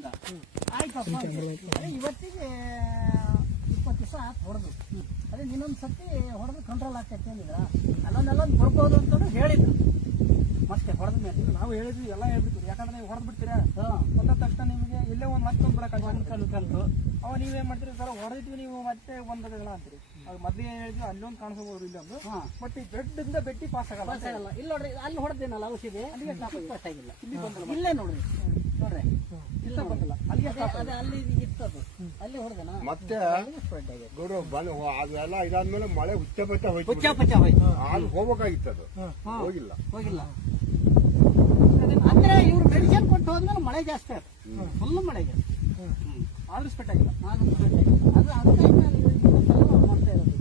ಅಂದ. ಆಯ್ತಪ್ಪ ಅದೇ ಇವತ್ತಿಗೆ 20 ದಿವಸ ಹೊಡೆದು ಅದೇ ಇನ್ನೊಂದು ಸತಿ ಹೊಡೆದು ಕಂಟ್ರೋಲ್ ಆಗ್ತೈತೆ ಅಂದಿದ್ರ ಅಲ್ಲೊಂದೆಲ್ಲೊಂದು ಬರ್ಬೋದು ಅಂತ ಹೇಳಿದ್ರು. ಮತ್ತೆ ಹೊಡೆದ ಮೇಲೆ ನಾವು ಹೇಳಿದ್ವಿ ಎಲ್ಲ ಹೇಳ್ಬಿಡ್ತೀವಿ, ಯಾಕಂದ್ರೆ ನೀವು ಹೊಡೆದ್ ಬಿಡ್ತೀರಾ ಬಂದ ತಕ್ಷಣ ನಿಮಗೆ ಎಲ್ಲೇ ಒಂದು ಮತ್ತೊಂದು ಬಿಡಕ್ಕೆ ಕಲ್ತು ಅವ ನೀವೇನ್ ಮಾಡ್ತೀರಿ ಸರ್, ಹೊಡೆದಿದ್ವಿ ನೀವು ಮತ್ತೆ ಒಂದಲ್ಲ ಅಂತೀರಿ. ಅದು ಮೊದಲೇ ಹೇಳಿದ್ವಿ ಅಲ್ಲೊಂದು ಕಾಣಿಸಬಹುದು ಇಲ್ಲೊಂದು, ಬಟ್ ಈ ಬೆಡ್ಡಿಂದ ಬೆಟ್ಟಿ ಪಾಸ್ ಆಗಲ್ಲ. ಇಲ್ಲ ನೋಡ್ರಿ, ಅಲ್ಲಿ ಹೊಡೆದೇನಲ್ಲ ಔಷಧಿ ಅಲ್ಲಿಗೆ ಪಾಸ್ ಆಗಿಲ್ಲ. ಇಲ್ಲೇ ನೋಡ್ರಿ ನೋಡ್ರಿ ಇಲ್ಲ ಬಂದಿಲ್ಲ, ಅಲ್ಲಿಗೆ ಅದೇ ಅಲ್ಲಿ ಇತ್ತದು ಅಲ್ಲಿ ಹೊಡೆದನ ಮತ್ತೆ ಗೌಡ ಅದೆಲ್ಲ ಇದಾದ್ಮೇಲೆ ಮಳೆ ಹುಚ್ಚಪಚ್ಚ ಹೋಯ್ತು, ಹುಚ್ಚಾಪಚ್ಚ ಹೋಯ್ತು. ಅದು ಹೋಗ್ಬೇಕಾಗಿತ್ತು, ಅದು ಹೋಗಿಲ್ಲ ಹೋಗಿಲ್ಲ. ಅಂದ್ರೆ ಇವ್ರು ಮೆಡಿಸಿನ್ ಕೊಟ್ಟು ಹೋದ್ಮೇಲೆ ಮಳೆ ಜಾಸ್ತಿ ಆಯ್ತು, ಫುಲ್ ಮಳೆ ಜಾಸ್ತಿ. ಆದ್ರೂ ಸ್ಪೆಟ್ ಆಗಿಲ್ಲ. ಅದು ಅದಕ್ಕಾಗಿ ನಾನು ಮಾಡ್ತಾ ಇರೋದು.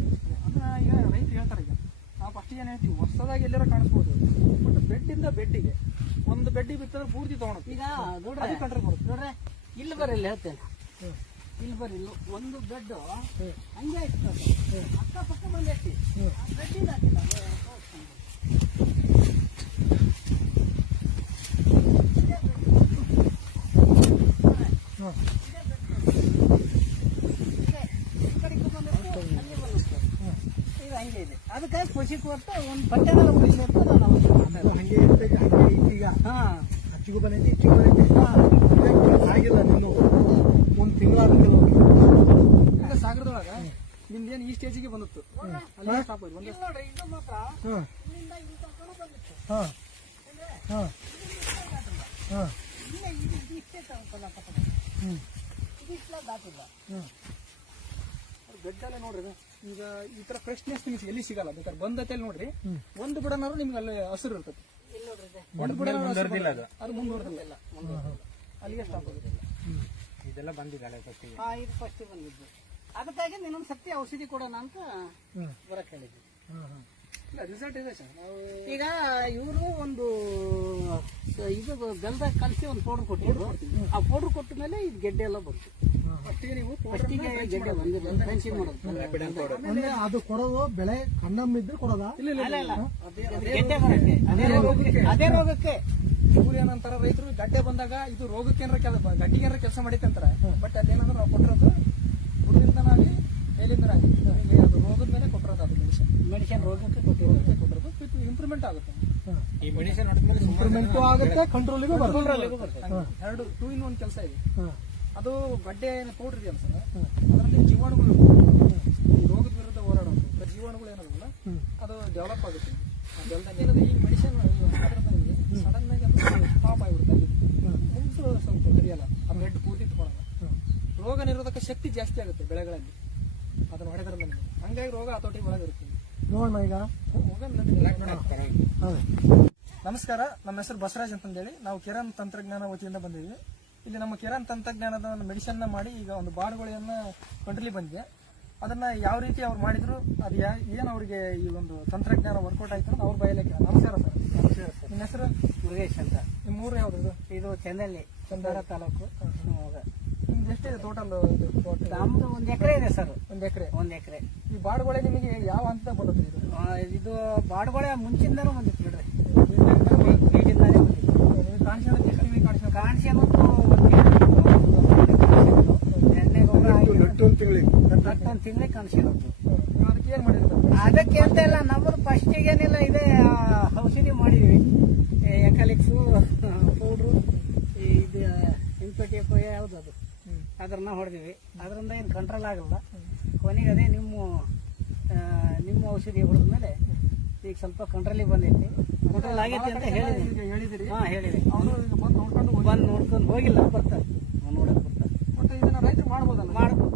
ಅದನ್ನ ಈಗ ರೈತರು ಹೇಳ್ತಾರೆ, ಈಗ ನಾವು ಫಸ್ಟ್ ಏನ್ ಹೇಳ್ತೀವಿ, ಹೊಸದಾಗಿ ಎಲ್ಲಾರ ಕಾಣಿಸ್ಬೋದು, ಬಟ್ ಬೆಡ್ಡಿಂದ ಬೆಡ್ಡಿಗೆ ಒಂದು ಬೆಡ್ಡಿ ಬಿತ್ತಂದ್ರೆ ಪೂರ್ತಿ ತಗೊಳುತ್ತೆ. ಈಗ ನೋಡ್ರಿ ಕಂಟ್ರೋಲ್ ಬರುತ್ತೆ ನೋಡ್ರಿ, ಇಲ್ಲಿ ಬರ್ರಿ, ಇಲ್ಲಿ ಹೇಳ್ತೇನೆ, ಇಲ್ಲಿ ಬರ್ರಿ, ಒಂದು ಬೆಡ್ ಹಂಗೆ ಇರ್ತದೆ, ಅಕ್ಕಪಕ್ಕ ಬಂದೈತಿ, ಆ ಬೆಡ್ಡಿಂದ ಹಾಕಿಲ್ಲ. ಹಂಗೆ ಇದೆ, ಅದಕ್ಕಾಗಿ ಖುಷಿ ಕೊಟ್ಟು ಒಂದು ಪಂಚಾಯತ್ ಉಳಿಸಿ ಅಂತ ನಾವು ಹಂಗೆ ಇರ್ತೈತೆ, ಹಂಗೆ ಐತಿ. ಈಗ ಹಚ್ಚಿಗೂ ಬಂದೈತಿ, ಹೆಚ್ಚಿಗೂ ಬಂದೈತಿ, ಆಗಿಲ್ಲ. ನೀನು ಒಂದು ತಿಂಗಳಾದ್ಮೇಲೆ ಈಗ ಸಾಗರದೊಳಗ ನಿಮ್ದೇನು ಈ ಸ್ಟೇಜಿಗೆ ಬಂದಿತ್ತು, ಅಲ್ಲಿ ಸ್ಟಾಪ್ ಆಯ್ತು. ಒಂದೇ ನೋಡ್ರಿ, ಇದು ಮಾತ್ರ ಇಲ್ಲಿಂದ ಇಲ್ಲಿ ತಗೊಂಡು ಬಂದಿತ್ತು. ಇಲ್ಲೇ ಇಷ್ಟೇ ತಗೊಂಡ್ಕೊಂಡ ಇದಿಷ್ಟೇ ದಾಟಿಲ್ಲ. ಬೆಡ್ಡಲ್ಲೇ ನೋಡ್ರಿ, ಈಗ ಈ ತರ ಫ್ರೆಶ್ನೆಸ್ ನಿಮ್ಗೆ ಎಲ್ಲಿ ಸಿಗಲ್ಲ. ಬೇಕಾದ್ರೆ ಬಂದೈತಲ್ಲಿ ನೋಡ್ರಿ, ಒಂದು ಬಿಡನಾರು ನಿಮ್ಗೆ ಅಲ್ಲಿ ಹಸಿರು ಇರ್ತದೆ, ಇಲ್ಲಿ ನೋಡ್ರಿ, ಒಂದು ಬಿಡ ಅದು ಮುಂದುವರೆದಿಲ್ಲ, ಅಲ್ಲಿಗೆ ಸ್ಟಾಪ್ ಆಗುತ್ತೆ. ಇದೆಲ್ಲ ಬಂದಿದ್ದಾಳೆ ಫಸ್ಟಿಗೆ. ಇದು ಫಸ್ಟ್ ಬಂದಿದ್ದು, ಅದಕ್ಕಾಗಿ ಇನ್ನೊಂದು ಸತಿ ಔಷಧಿ ಕೊಡೋಣ ಅಂತ ಬರಕ್ ಹೇಳಿದ್ವಿ. ರಿಸಲ್ಟ್ ಇದೆ ಸರ್. ಈಗ ಇವರು ಒಂದು ಇದು ಬೆಲ್ದಾಗ ಕಲಸಿ ಒಂದು ಪೌಡರ್ ಕೊಟ್ಟಿದ್ರು, ಆ ಪೌಡರ್ ಕೊಟ್ಟ ಮೇಲೆ ಇದು ಗೆಡ್ಡೆ ಎಲ್ಲ ಬಂತು. ಫಸ್ಟಿಗೆ ನೀವು ಫಸ್ಟಿಗೆ ಗೆಡ್ಡೆ ಬಂದಿದೆ, ಫೆನ್ಸಿಂಗ್ ಮಾಡೋದು. ಅದು ಕೊಡೋದು ಬೆಳೆ ಕಣ್ಣಮ್ಮಿದ್ರೆ ಕೊಡೋದ? ಗೆಡ್ಡೆ ಬರಕ್ಕೆ ಅದೇ ರೋಗಕ್ಕೆ ಇವ್ರು ಏನಂತಾರ ರೈತರು, ಗಡ್ಡೆ ಬಂದಾಗ ಇದು ರೋಗಕ್ಕೆ ಗಡ್ಡಿಗೆ ಏನಾರ ಕೆಲಸ ಮಾಡೈತೆ ಅಂತಾರ. ಬಟ್ ಅದೇನಂದ್ರೆ ನಾವು ಕೊಟ್ಟಿರೋದು ಬುಡದಿಂದನಾಗಿ ಮೇಲಿಂದನಾಗಿ ಅದು ರೋಗದ ಮೇಲೆ ಕೊಟ್ಟಿರೋದು. ಅದು ಮೆಡಿಸಿನ್ ರೋಗಕ್ಕೆ ಕೊಟ್ಟಿರೋದು ಇಂಪ್ರೂವ್ಮೆಂಟ್ ಆಗುತ್ತೆ. ಈ ಮೆಡಿಸಿನ್ ಇಂಪ್ರೂವ್ಮೆಂಟ್ ಆಗುತ್ತೆ, ಕಂಟ್ರೋಲಿಗೂ ಬರುತ್ತೆ. ಎರಡು 2 in 1 ಕೆಲಸ ಇದೆ. ಅದು ಗಡ್ಡೆ ಪೌಡರ್ ಇದೆಯಲ್ಲ ಸರ್, ಅದರಲ್ಲಿ ಜೀವಾಣುಗಳು ಈ ರೋಗದ ವಿರುದ್ಧ ಹೋರಾಡೋದು ಜೀವಾಣುಗಳು ಏನದಲ್ಲ, ಅದು ಡೆವಲಪ್ ಆಗುತ್ತೆ. ಈ ಮೆಡಿಸಿನ್ ಸಡನ್ ಆಗಿ ಸ್ಟಾಪ್ ಆಗಿಬಿಡುತ್ತೆ, ಮುಂಚೆ ಸ್ವಲ್ಪ ತೆರೆಯಲ್ಲ, ಆ ಬ್ಲಡ್ ಪೂರ್ತಿ ತಗೊಳಲ್ಲ. ರೋಗ ನಿರೋಧಕ ಶಕ್ತಿ ಜಾಸ್ತಿ ಆಗುತ್ತೆ ಬೆಳೆಗಳಲ್ಲಿ ಅದನ್ನು ಹೊಡೆದ್ರಿಂದ, ಹಂಗಾಗಿ ರೋಗ ಹತೋಟಿ ಒಳಗಿರುತ್ತೆ. ನೋಡೋಣ ಈಗ. ನಮಸ್ಕಾರ, ನಮ್ಮ ಹೆಸರು ಬಸವರಾಜ್ ಅಂತಂದೇಳಿ, ನಾವು ಕಿರಣ್ ತಂತ್ರಜ್ಞಾನ ವತಿಯಿಂದ ಬಂದಿದ್ದೀವಿ. ಇಲ್ಲಿ ನಮ್ಮ ಕಿರಣ್ ತಂತ್ರಜ್ಞಾನದ ಒಂದು ಮೆಡಿಸಿನ್ ಮಾಡಿ ಈಗ ಒಂದು ಬಾಡುಗೋಳಿಯನ್ನ ಕಂಟ್ರೋಲಿಗೆ ಬಂದಿದೆ. ಅದನ್ನ ಯಾವ ರೀತಿ ಅವ್ರು ಮಾಡಿದ್ರು, ಅದು ಏನು ಅವ್ರಿಗೆ ಈ ಒಂದು ತಂತ್ರಜ್ಞಾನ ವರ್ಕೌಟ್ ಆಯ್ತು ಅಂತ ಅವ್ರ ಬಾಯಲ್ಲೇ ಕೇಳ. ನಮಸ್ಕಾರ ಸರ್. ನಮಸ್ಕಾರ ಸರ್. ನಿಮ್ಮ ಹೆಸರು? ಮುರುಗೇಶ್ ಅಂತ. ನಿಮ್ಮ ಊರು ಯಾವ್ದು? ಇದು ಚಂದಳ್ಳಿ, ಚಂದಾಡ ತಾಲೂಕು. ನಿಮ್ದು ಎಷ್ಟಿದೆ ಟೋಟಲ್? ನಮ್ದು 1 ಎಕರೆ ಇದೆ ಸರ್. 1 ಎಕರೆ. 1 ಎಕರೆ. ಈ ಬಾಡುಗೋಳೆ ನಿಮಗೆ ಯಾವ ಹಂತ ಬರುತ್ತೆ? ಇದು ಬಾಡುಗೋಳೆ ಮುಂಚಿಂದನೂ ಬಂದಿತ್ತು ಬಿಡ್ರಿ, ಬೀಜದಿಂದಾನೇ ಬಂದಿತ್ತು. ಕಾಣಿಸೋದಕ್ಕೆ ಎಷ್ಟು ನಿಮಗೆ ಕಾಣಿಸೋದು ಎಣ್ಣೆ ಗೊಬ್ಬರ ಒಂದು ತಿಂಗಳಿಗೆ ಕಾಣಿಸಿರೋದು. ಅದಕ್ಕೆ ಏನ್ ಮಾಡಿದ್ರು? ಅದಕ್ಕೆ ಅಂತ ಇಲ್ಲ, ನಮ್ಮದು ಫಸ್ಟಿಗೆ ಏನಿಲ್ಲ, ಇದೇ ಔಷಧಿ ಮಾಡಿದ್ವಿ, ಎಕಲಿಕ್ಸು ಪೌಡ್ರು, ಇದು ಇಂಪೆಟಿಯಪ್ಪ ಯಾವ್ದು ಅದು, ಅದನ್ನ ಹೊಡೆದಿವಿ. ಅದರಿಂದ ಏನು ಕಂಟ್ರೋಲ್ ಆಗಲ್ಲ. ಕೊನೆಗೆ ಅದೇ ನಿಮ್ಮ ಔಷಧಿ ಹೊಡೆದ್ಮೇಲೆ ಈಗ ಸ್ವಲ್ಪ ಕಂಟ್ರೋಲಿಗೆ ಬಂದೈತಿ, ಕಂಟ್ರೋಲ್ ಆಗೈತಿ ಅಂತ ಹೇಳಿದಿರಿ. ಹೇಳಿದೆ. ಅವರು ಬಂದು ನೋಡ್ಕೊಂಡು ಬಂದು ನೋಡ್ಕೊಂಡು ಹೋಗಿಲ್ಲ, ಬರ್ತಾರೆ ನೋಡಕ್ ಬರ್ತಾರೆ. ಮತ್ತೆ ಇದನ್ನ ರೈತರು ಮಾಡ್ಬೋದಲ್ಲ? ಮಾಡ್ಬೋದು.